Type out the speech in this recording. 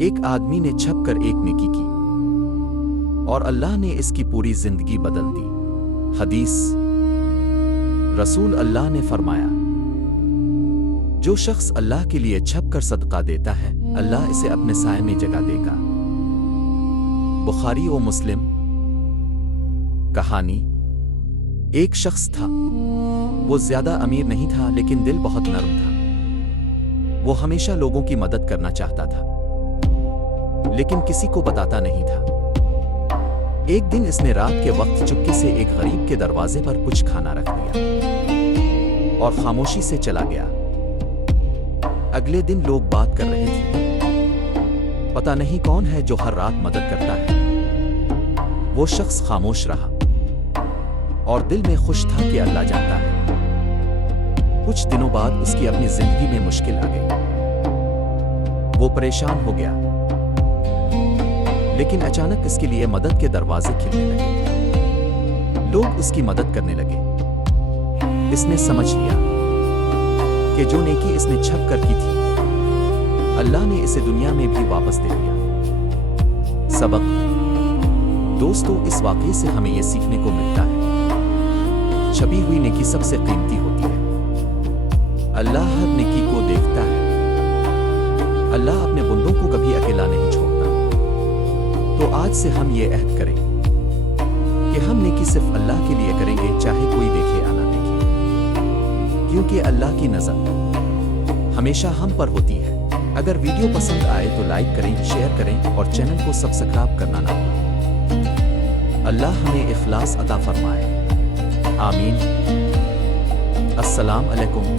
ایک آدمی نے چھپ کر ایک نیکی کی اور اللہ نے اس کی پوری زندگی بدل دی۔ حدیث، رسول اللہ نے فرمایا، جو شخص اللہ کے لیے چھپ کر صدقہ دیتا ہے اللہ اسے اپنے سائے میں جگہ دے گا۔ بخاری و مسلم۔ کہانی، ایک شخص تھا، وہ زیادہ امیر نہیں تھا لیکن دل بہت نرم تھا۔ وہ ہمیشہ لوگوں کی مدد کرنا چاہتا تھا لیکن کسی کو بتاتا نہیں تھا۔ ایک دن اس نے رات کے وقت چپکے سے ایک غریب کے دروازے پر کچھ کھانا رکھ دیا اور خاموشی سے چلا گیا۔ اگلے دن لوگ بات کر رہے تھے، پتہ نہیں کون ہے جو ہر رات مدد کرتا ہے۔ وہ شخص خاموش رہا اور دل میں خوش تھا کہ اللہ جانتا ہے۔ کچھ دنوں بعد اس کی اپنی زندگی میں مشکل آ گئی۔ وہ پریشان ہو گیا لیکن اچانک اس کے لیے مدد کے دروازے کھلنے لگے۔ لوگ اس کی مدد کرنے لگے۔ اس نے سمجھ لیا کہ جو نیکی اس نے چھپ کر کی تھی اللہ نے اسے دنیا میں بھی واپس دے دیا۔ سبق، دوستو، اس واقعے سے ہمیں یہ سیکھنے کو ملتا ہے، چھپی ہوئی نیکی سب سے قیمتی ہوتی ہے۔ اللہ ہر نیکی کو دیکھتا ہے۔ اللہ اپنے بندوں کو کبھی اکیلا نہیں چھوڑتا۔ تو آج سے ہم یہ عہد کریں کہ ہم نیکی صرف اللہ کے لیے کریں گے، چاہے کوئی دیکھے یا نہ دیکھے، کیونکہ اللہ کی نظر ہمیشہ ہم پر ہوتی ہے۔ اگر ویڈیو پسند آئے تو لائک کریں، شیئر کریں اور چینل کو سبسکرائب کرنا نہ بھولیں۔ اللہ ہمیں اخلاص عطا فرمائے، آمین۔ السلام علیکم۔